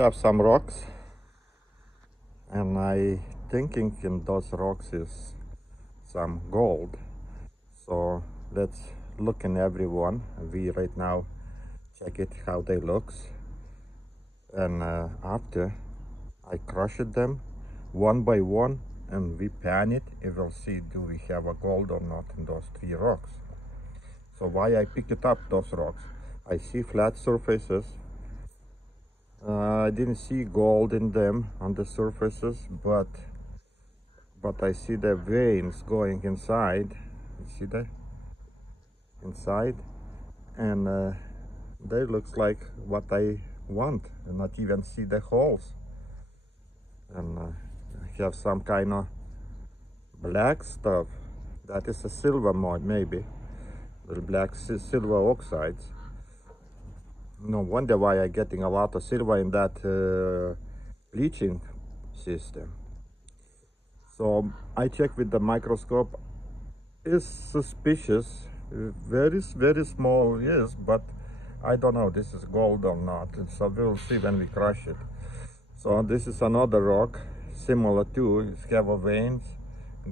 have some rocks, and I thinking in those rocks is some gold. So let's look in everyone. We right now check it how they looks, and after I crushed them one by one and we pan it, we will see do we have a gold or not in those 3 rocks. So why I pick it up those rocks? I see flat surfaces. I didn't see gold in them on the surfaces, but I see the veins going inside. You see that? Inside, and they looks like what I want, and not even see the holes. And I have some kind of black stuff. That is a silver maybe. The black silver oxides. No wonder why I'm getting a lot of silver in that leaching system. So I check with the microscope. It's suspicious, very small, yes, but I don't know this is gold or not. So we'll see when we crush it. So this is another rock, similar to, it's have veins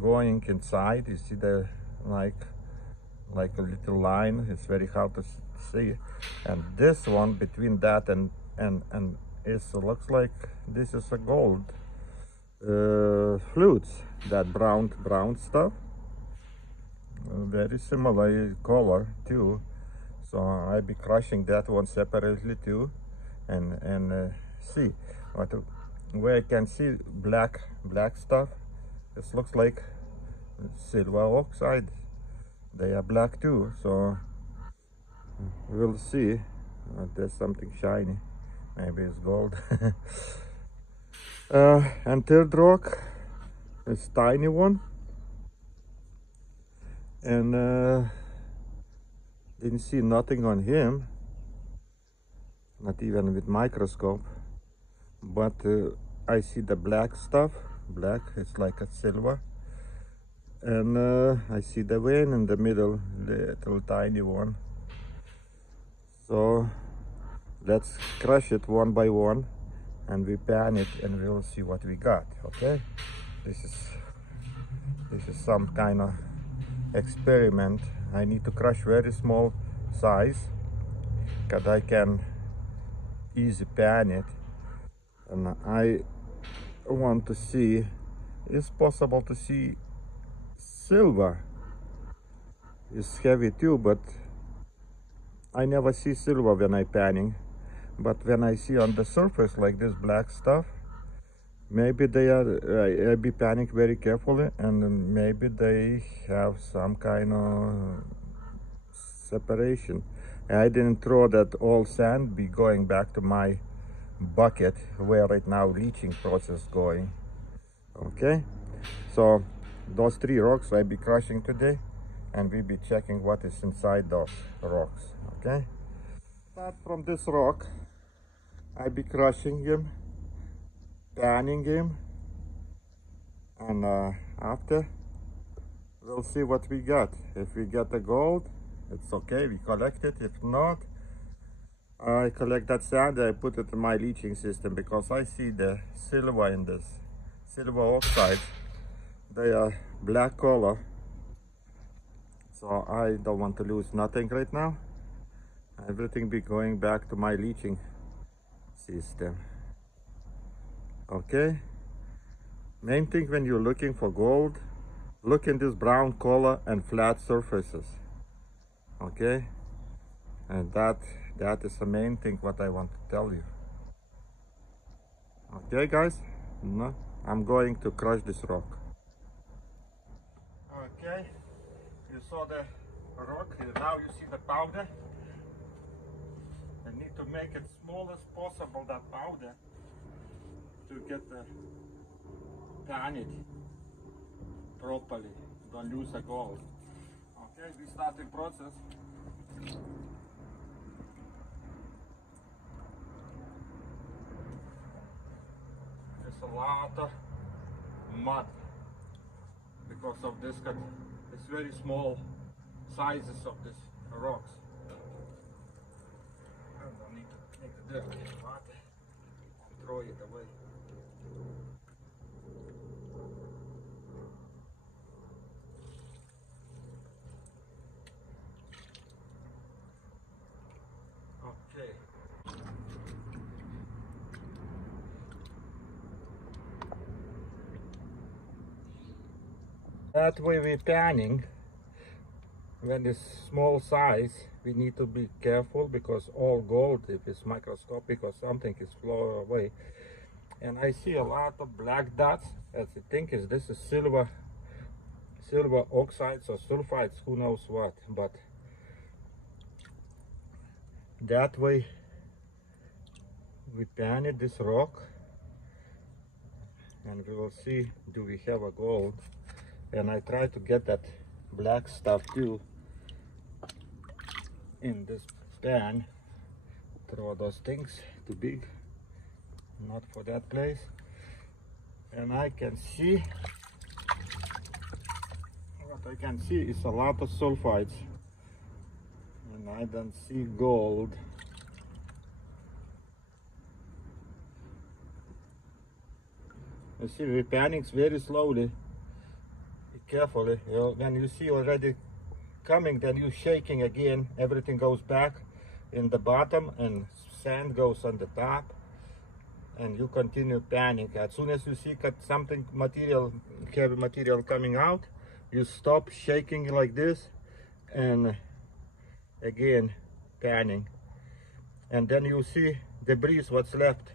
going inside. You see the like a little line. It's very hard to see. And this one between that and it looks like this is a gold flutes, that brown stuff. Very similar color too. So I'll be crushing that one separately too, and see what where I can see black stuff. This looks like silver oxide. They are black too, so we'll see. There's something shiny, maybe it's gold. And third rock is tiny one, and didn't see nothing on him, not even with microscope, but I see the black stuff. Black, it's like a silver, and I see the vein in the middle, little tiny one. So let's crush it one by one and we pan it and we'll see what we got. Okay, this is some kind of experiment. I need to crush very small size because I can easy pan it, and I want to see, it's possible to see silver. It's heavy too, but I never see silver when I panning. But when I see on the surface like this black stuff, maybe they are, I be panning very carefully, and maybe they have some kind of separation. I didn't throw that all sand be going back to my bucket where right now leaching process going. Okay, so those 3 rocks I be crushing today, and we be checking what is inside those rocks. Okay, start from this rock. I be crushing him, panning him, and after we'll see what we got. If we get the gold, it's okay, we collect it. If not, I collect that sand, I put it in my leaching system, because I see the silver in this, silver oxide. They are black color, so I don't want to lose nothing right now. Everything be going back to my leaching system. Okay, main thing when you're looking for gold, look in this brown color and flat surfaces. Okay, and that is the main thing what I want to tell you. Okay guys, no, I'm going to crush this rock. Okay, you saw the rock, now you see the powder. I need to make it small as possible, that powder, to get the pan it properly, don't lose the gold. Okay, we start the process. There's a lot of mud because of this, it's very small sizes of these rocks. I don't need to make the dirty water. it away. Okay. That way we're panning. When it's small size, we need to be careful because all gold, if it's microscopic or something, is flow away. And I see a lot of black dots. As I think this is silver oxides or sulfides, who knows what. But that way we pan it, this rock, and we will see do we have a gold. And I try to get that black stuff too in this pan. Throw those things too big, not for that place. And I can see, what I can see is a lot of sulfides, and I don't see gold. You see, we're panning very slowly, carefully. You know, when you see already coming, then you shaking again, everything goes back in the bottom and sand goes on the top, and you continue panning. As soon as you see something material, heavy material coming out, you stop shaking like this and again panning, and then you see debris, what's left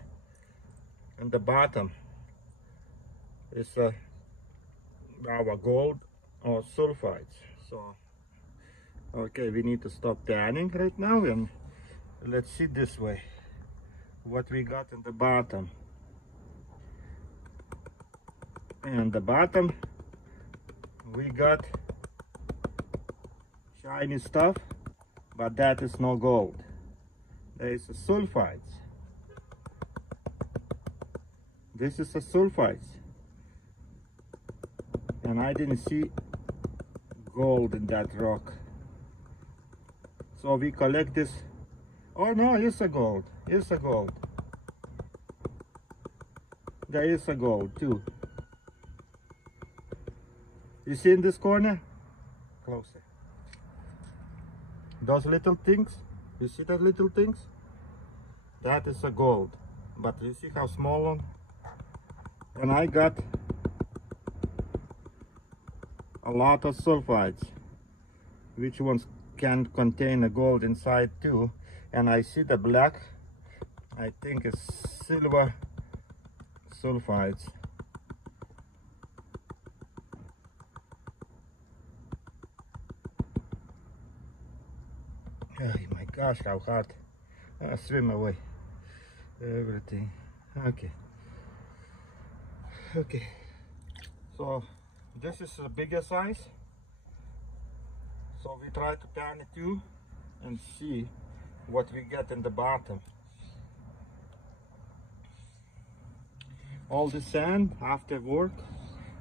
in the bottom is our gold or sulfides. So okay, we need to stop panning right now, and let's see this way what we got in the bottom. And the bottom we got shiny stuff, but that is no gold. There is a sulfides. This is a sulfides, and I didn't see gold in that rock. So we collect this. Oh no, it's a gold. It's a gold. There is a gold too. You see in this corner? Closer. Those little things, you see that little things? That is a gold. But you see how small one? And I got a lot of sulfides, which ones can contain a gold inside too. And I see the black, I think it's silver sulfides. Oh my gosh, how hot. Swim away everything. Okay, so this is a bigger size, so we try to pan it too and see what we get in the bottom. All the sand after work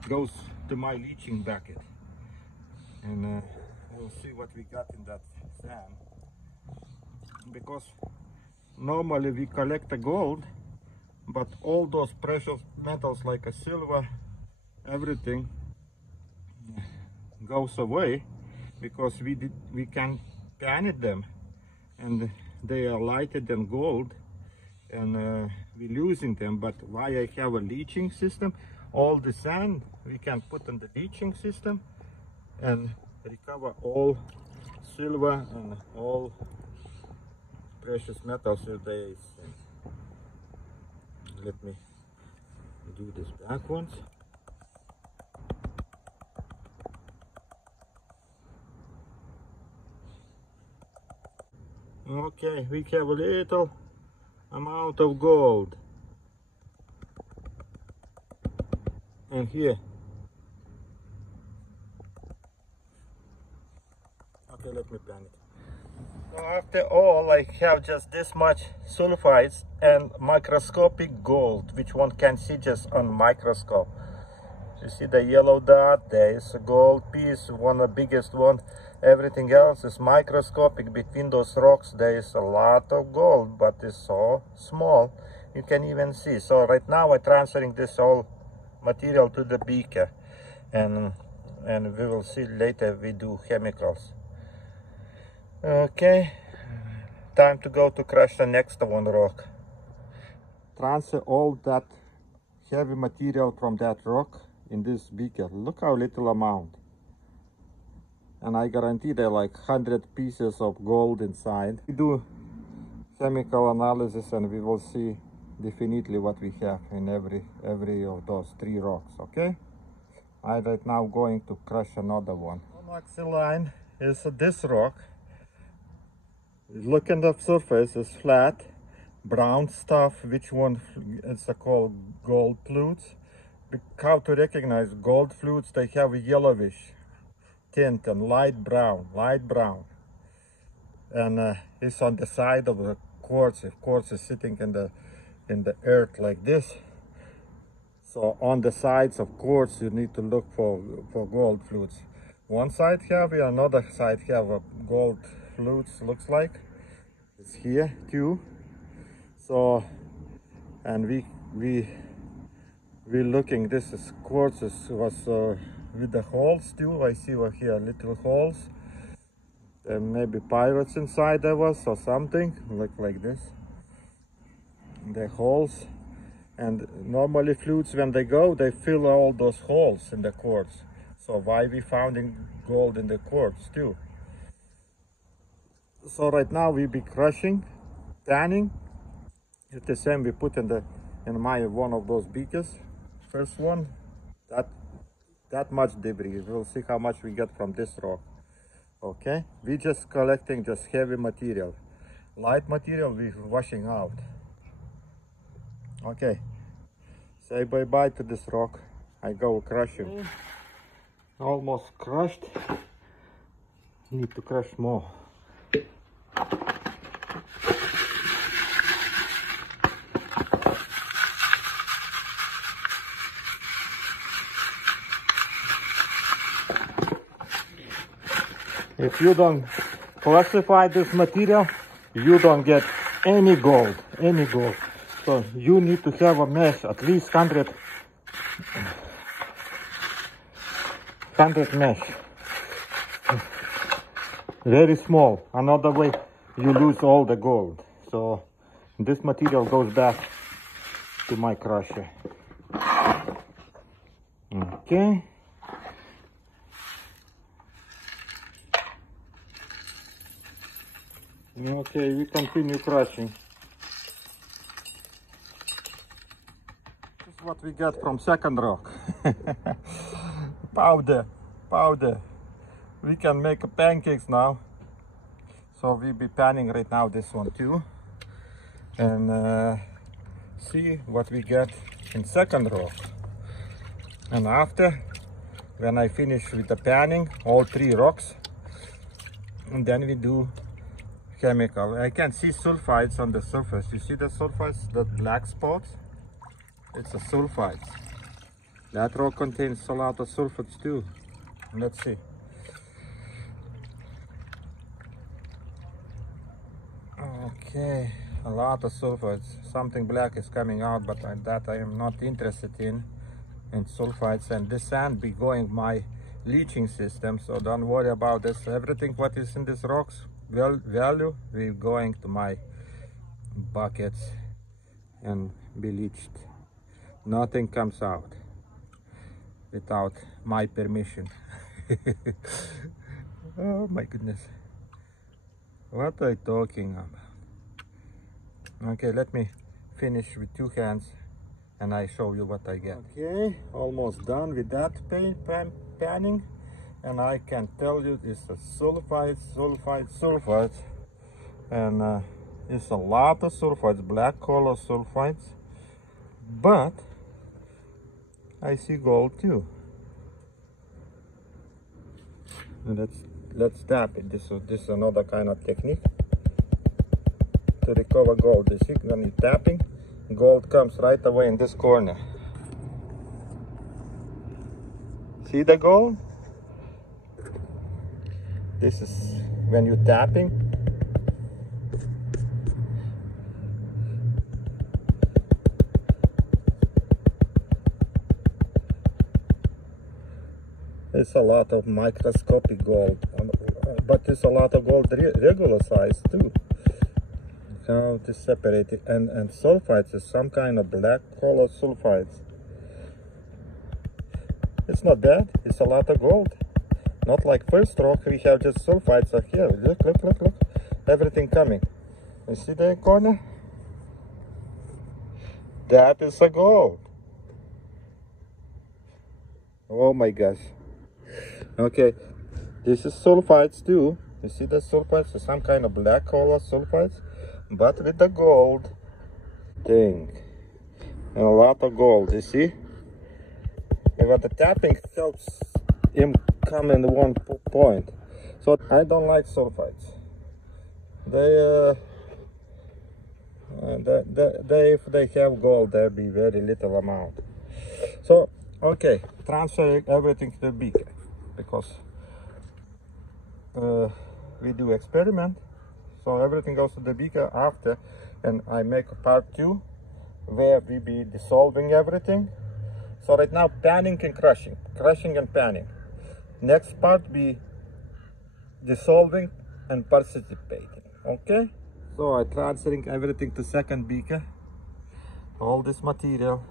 goes to my leaching bucket, and we'll see what we got in that sand, because normally we collect the gold, but all those precious metals like a silver, everything goes away because we can pan it them, and they are lighter than gold, and we're losing them. But why I have a leaching system, all the sand we can put in the leaching system and recover all silver and all precious metals. Let me do this back once. Okay, we have a little amount of gold, and here, okay, let me pan it. So after all, I have just this much sulfides and microscopic gold, which one can see just on microscope. You see the yellow dot, there is a gold piece, one of the biggest one. Everything else is microscopic. Between those rocks there is a lot of gold, but it's so small. you can even see. So right now I'm transferring this whole material to the beaker, and we will see later we do chemicals. Okay, time to go to crush the next one rock. Transfer all that heavy material from that rock in this beaker. Look how little amount. And I guarantee there are like 100 pieces of gold inside. We do chemical analysis and we will see definitely what we have in every of those 3 rocks, okay? I'm right now going to crush another one. Oxyline is this rock. Look at the surface, it's flat, brown stuff, which one is called gold flutes. How to recognize gold flutes? They have a yellowish tint and light brown. And it's on the side of the quartz. If quartz is sitting in the earth like this, so on the sides of quartz you need to look for gold flutes. One side have, another side have a gold flutes, looks like it's here too. So, and we looking, this is quartz was with the holes too. I see over here little holes. There may be pirates inside there was or something. Look like this. The holes, and normally flutes when they go, they fill all those holes in the quartz. So why we finding gold in the quartz too? So right now we be crushing, panning. It's the same we put in my one of those beakers. First one, that much debris. We'll see how much we get from this rock. Okay, we just collecting just heavy material. Light material we washing out. Okay, say bye-bye to this rock. I go crushing. Almost crushed. Need to crush more. If you don't classify this material, you don't get any gold, So you need to have a mesh, at least 100 mesh. Very small. Another way, you lose all the gold. So this material goes back to my crusher. Okay. Okay, we continue crushing. This is what we get from second rock. powder. We can make pancakes now. So we'll be panning right now this one too. And see what we get in second rock. And after, when I finish with the panning, all 3 rocks, and then we do chemical. I can see sulfides on the surface. You see the sulfides, the black spots? It's a sulfides. That rock contains a lot of sulfides too. Let's see. Okay, a lot of sulfides. Something black is coming out, but that I am not interested in sulfides. And this sand be going my leaching system, so don't worry about this. Everything what is in these rocks, value, we're going to my buckets and be leached. Nothing comes out without my permission. Oh my goodness, what are you talking about? Okay, let me finish with 2 hands and I show you what I get. Okay, almost done with that panning. And I can tell you it's a sulfides, and it's a lot of sulfides, black color sulfides, but I see gold too. And let's tap it. This is another kind of technique to recover gold. You see, when you're tapping, gold comes right away in this corner. See the gold? This is when you're tapping. It's a lot of microscopic gold, but it's a lot of gold regular size too. How to separate it, and sulfides is some kind of black color sulfides. It's not bad. It's a lot of gold. Not like first rock, we have just sulfides. So here, look, everything coming. You see the corner? That is a gold. Oh my gosh. Okay, this is sulfides too. You see the sulfides? Some kind of black color sulfides, but with the gold thing. And a lot of gold, you see? But the tapping helps him come in one point. So I don't like sulfides. If they have gold, there be very little amount. So okay, transfer everything to the beaker, because we do experiment. So everything goes to the beaker after, and I make a part 2 where we be dissolving everything. So right now, panning and crushing and panning. Next part be dissolving and participating. Okay? So I'm transferring everything to second beaker. All this material.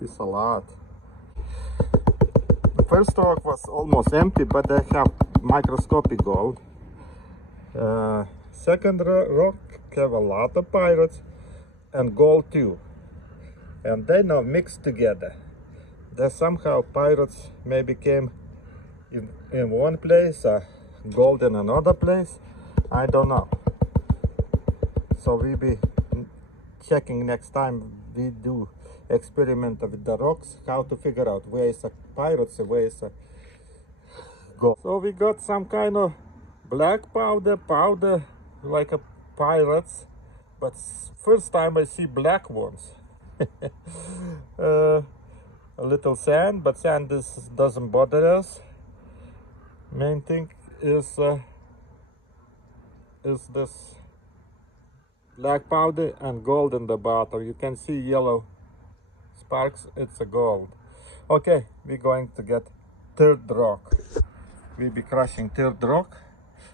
It's a lot. The first rock was almost empty, but they have microscopic gold. Second rock have a lot of pyrites and gold too, and they now mixed together. That somehow pyrites maybe came in one place, gold in another place. I don't know. So we be checking next time we do experiment with the rocks, how to figure out where is a pyrites and where is a gold. So we got some kind of black powder like a pyrites, but first time I see black ones. A little sand, but sand doesn't bother us. Main thing is this black powder and gold in the bottom. You can see yellow sparks, it's a gold. Okay, we're going to get third rock. We'll be crushing third rock.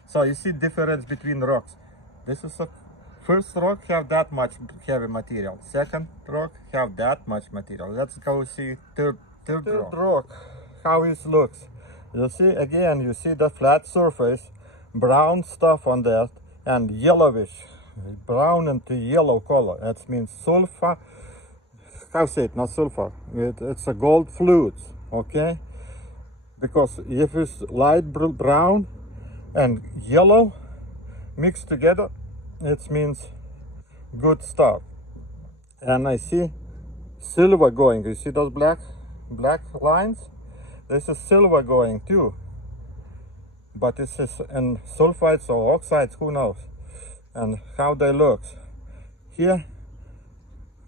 So you see difference between rocks. This is a first rock have that much heavy material. Second rock have that much material. Let's go see third rock, how it looks. You see again, you see the flat surface, brown stuff on that, and yellowish, brown into yellow color. That means sulfur. How say it? Not sulfur. It's a gold fluids. Okay, because if it's light brown and yellow mixed together, it means good stuff. And I see silver going. You see those black lines? This is silver going too, but this is in sulfides or oxides, who knows, and how they look. Here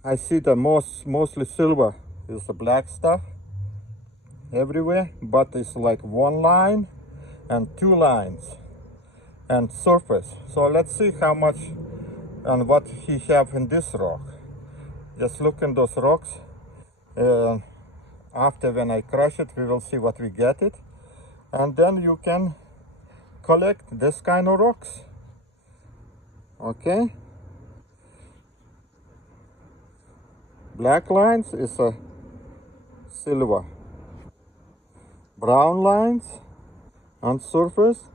I see the mostly silver is the black stuff everywhere, but it's like one line and two lines and surface. So let's see how much and what he have in this rock. Just look in those rocks. After when I crush it, we will see what we get it, and then you can collect this kind of rocks. Okay, black lines is a silver, brown lines on surface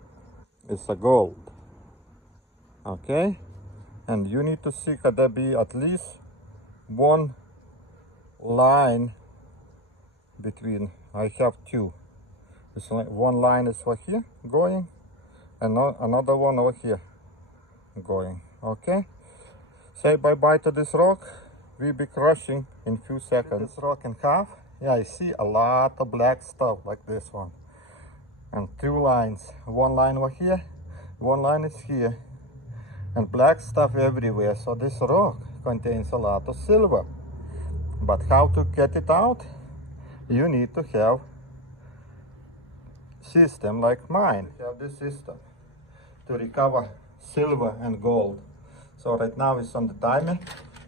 is a gold. Okay, and you need to see that there be at least one line between. I have two. It's like one line is over here going, and another one over here going. Okay, say bye bye to this rock. We'll be crushing in few seconds. This rock in half. Yeah, I see a lot of black stuff like this one, and two lines. One line over here, one line is here, and black stuff everywhere. So this rock contains a lot of silver. But how to get it out? You need to have system like mine. You have this system. to recover silver and gold. So right now it's on the timer.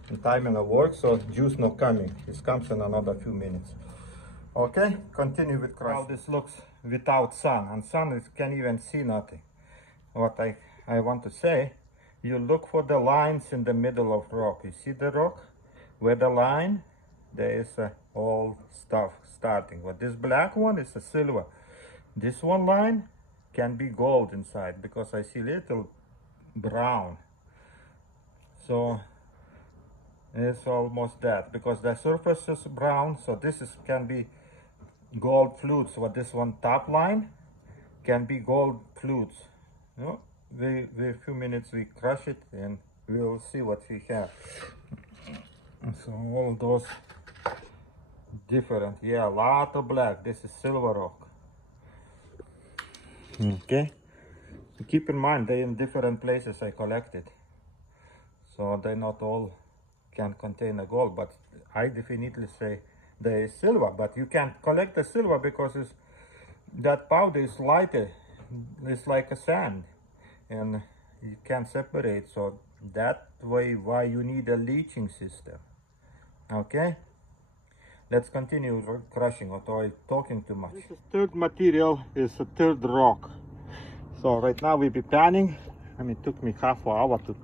The timer will work, so juice not coming. It comes in another few minutes. Okay, continue with crushing. How this looks without sun, and sun is can't even see nothing. What I want to say, you look for the lines in the middle of rock. You see the rock? Where the line, there is all stuff starting. But this black one is a silver. This one line can be gold inside, because I see little brown. So it's almost that, because the surface is brown, so this is can be gold flutes. So this one top line can be gold flutes. You know, we few minutes we crush it and we will see what we have. So all those different, yeah, a lot of black. This is silver rock. Okay, keep in mind they're in different places I collected, so they not all can contain a gold, but I definitely say there is silver. But you can't collect the silver because that powder is lighter. It's like a sand, and you can't separate. So that way, why you need a leaching system. Okay, let's continue crushing, or I'm talking too much. This is third material, is a third rock. So right now we be panning. I mean, it took me half an hour to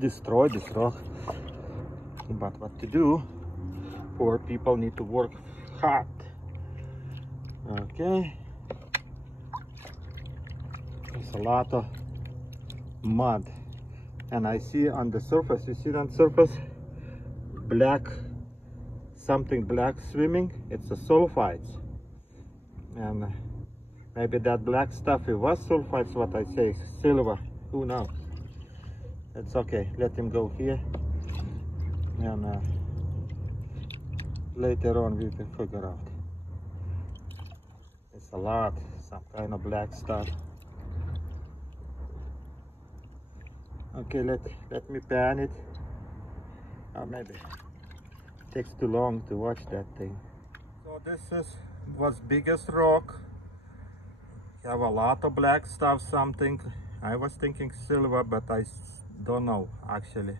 destroy this rock. But what to do? Poor people need to work hard. Okay. There's a lot of mud, and I see on the surface, you see on the surface, black, something black swimming. It's the sulfides, and maybe that black stuff, it was sulfides, what I say, silver, who knows. It's okay, let him go here, and later on we will figure out. It's a lot, some kind of black stuff. Okay, let me pan it. Or maybe it takes too long to watch that thing. So this was biggest rock. You have a lot of black stuff, something. I was thinking silver, but I don't know actually.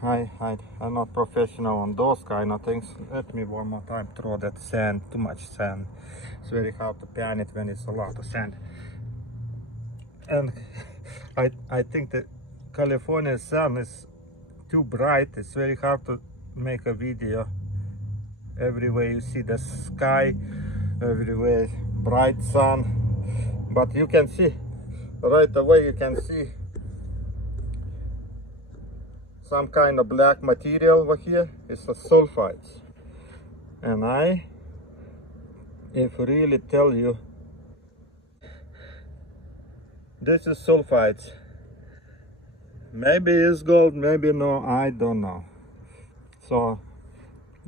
I'm not professional on those kind of things. Let me one more time throw that sand, too much sand. It's very hard to pan it when it's a lot of sand. And I think the California sun is too bright. It's very hard to make a video. Everywhere you see the sky, everywhere bright sun. But you can see, right away you can see some kind of black material over here. It's the sulfides. And if really tell you, this is sulfides. Maybe it's gold, maybe no, I don't know. So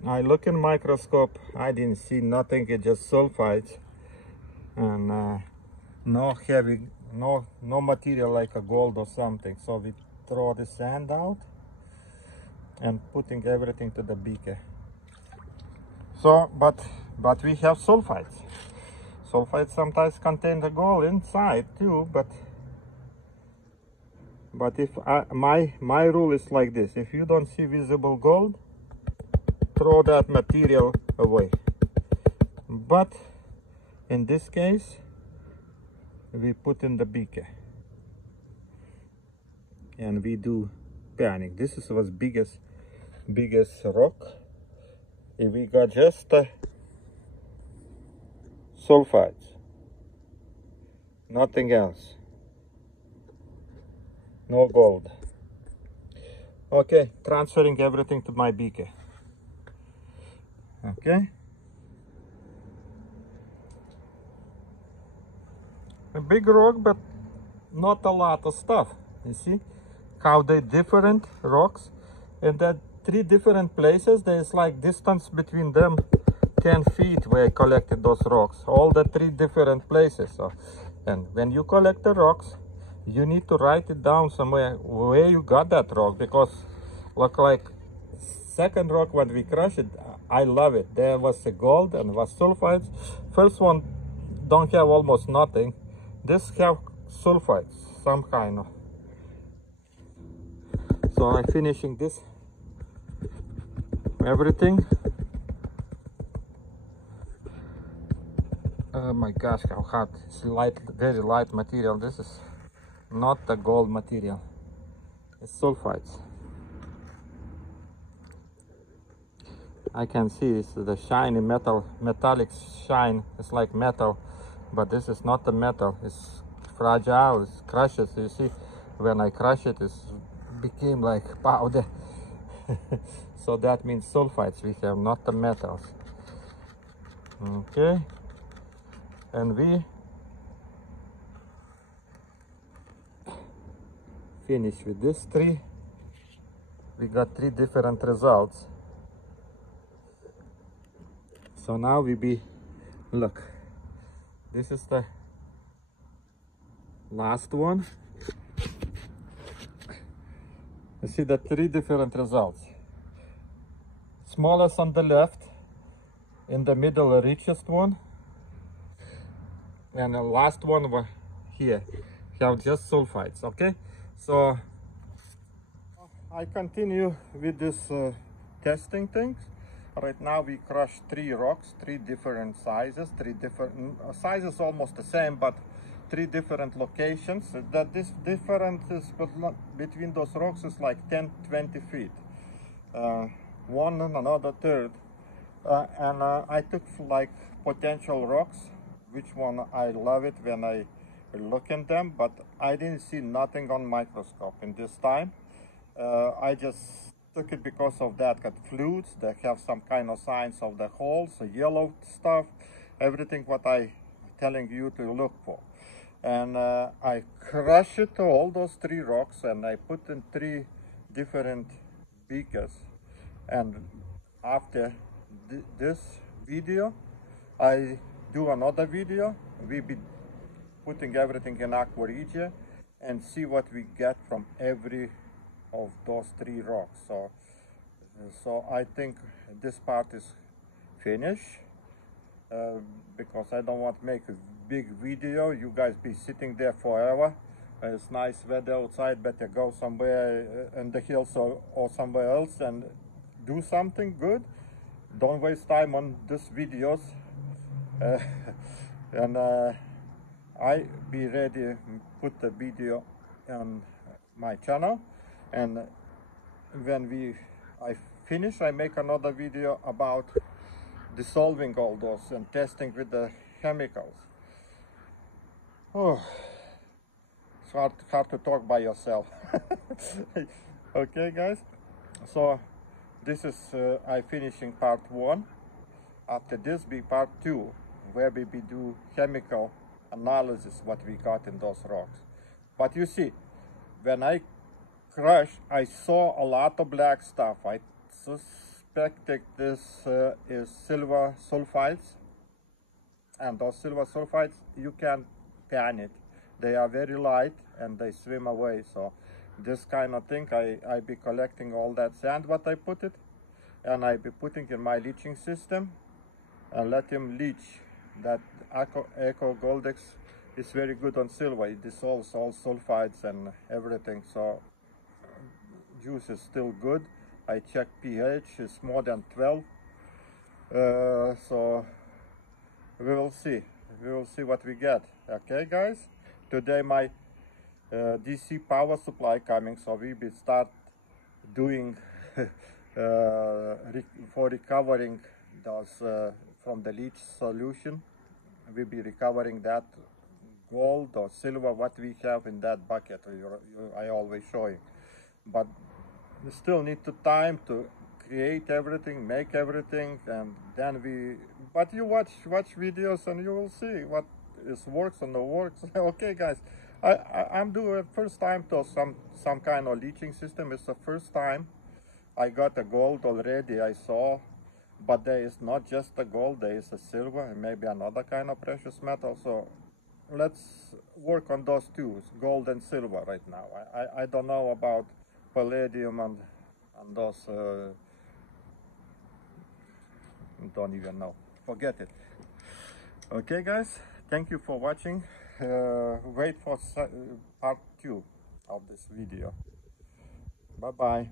I look in microscope, I didn't see nothing, it's just sulfides. And no heavy, no material like a gold or something. So we throw the sand out and putting everything to the beaker. So, but we have sulfides. Sulfides sometimes contain the gold inside too, but if my rule is like this: if you don't see visible gold, throw that material away. But in this case, we put in the beaker and we do panning. This was biggest rock. If we got just sulfides, nothing else, no gold. Okay, transferring everything to my beaker. Okay, a big rock, but not a lot of stuff. You see how they different rocks, and that 3 different places, there's like distance between them 10 feet where I collected those rocks, all the 3 different places. So, and when you collect the rocks, you need to write it down somewhere where you got that rock, because look like second rock when we crushed it, I love it. There was the gold and was sulfides. First one don't have almost nothing. This have sulfides, some kind of. So I'm finishing this, everything. Oh my gosh, how hot. It's light, very light material. This is not the gold material, it's sulfides. I can see it's the shiny metal, metallic shine. It's like metal, but this is not the metal. It's fragile, it crushes. You see, when I crush it, it became like powder. So that means sulfides we have, not the metals. Okay, and we finish with this three. We got 3 different results. So now look, this is the last one. You see the 3 different results. Smallest on the left, in the middle the richest one, and the last one here have just sulfides. Okay, so I continue with this testing things. Right now we crushed 3 rocks, 3 different sizes, 3 different sizes, almost the same, but 3 different locations. That this difference is between those rocks is like 10-20 feet. One and another third. And I took like potential rocks, which one I love it when I look at them, but I didn't see nothing on microscope in this time. I just took it because of that. Got flutes that have some kind of signs of the holes, the yellow stuff, everything what I telling you to look for. And I crushed it, all those 3 rocks, and I put in 3 different beakers. And after this video, I do another video. We be putting everything in aqua regia and see what we get from every of those 3 rocks. So I think this part is finished, because I don't want to make a big video. You guys be sitting there forever. It's nice weather outside, better go somewhere in the hills or somewhere else and do something good. Don't waste time on these videos. And I be ready put the video on my channel, and when I finish, I make another video about dissolving all those and testing with the chemicals. Oh, it's hard to talk by yourself. Okay, guys, so this is I finishing part 1. After this be part 2, where we do chemical analysis what we got in those rocks. But you see, when I crushed, I saw a lot of black stuff. I suspected this is silver sulfides, and those silver sulfides, you can't pan it. They are very light and they swim away. So this kind of thing, I be collecting all that sand what I put it, and I be putting in my leaching system and let him leach. That Eco Goldex is very good on silver. It dissolves all sulfides and everything. So juice is still good. I checked pH, it's more than 12. So we will see. We will see what we get. Okay, guys. Today my DC power supply coming, so we will start doing for recovering those from the leach solution. We'll be recovering that gold or silver what we have in that bucket I always show you. But we still need the time to create everything, make everything, and then but you watch videos and you will see what is works and no works. Okay, guys, I'm doing first time to some kind of leaching system. It's the first time I got the gold already. I saw, but there is not just the gold, there is a silver and maybe another kind of precious metal. So let's work on those two, gold and silver right now. I don't know about palladium and those, don't even know, forget it. Okay, guys, thank you for watching. wait for part 2 of this video. Bye bye.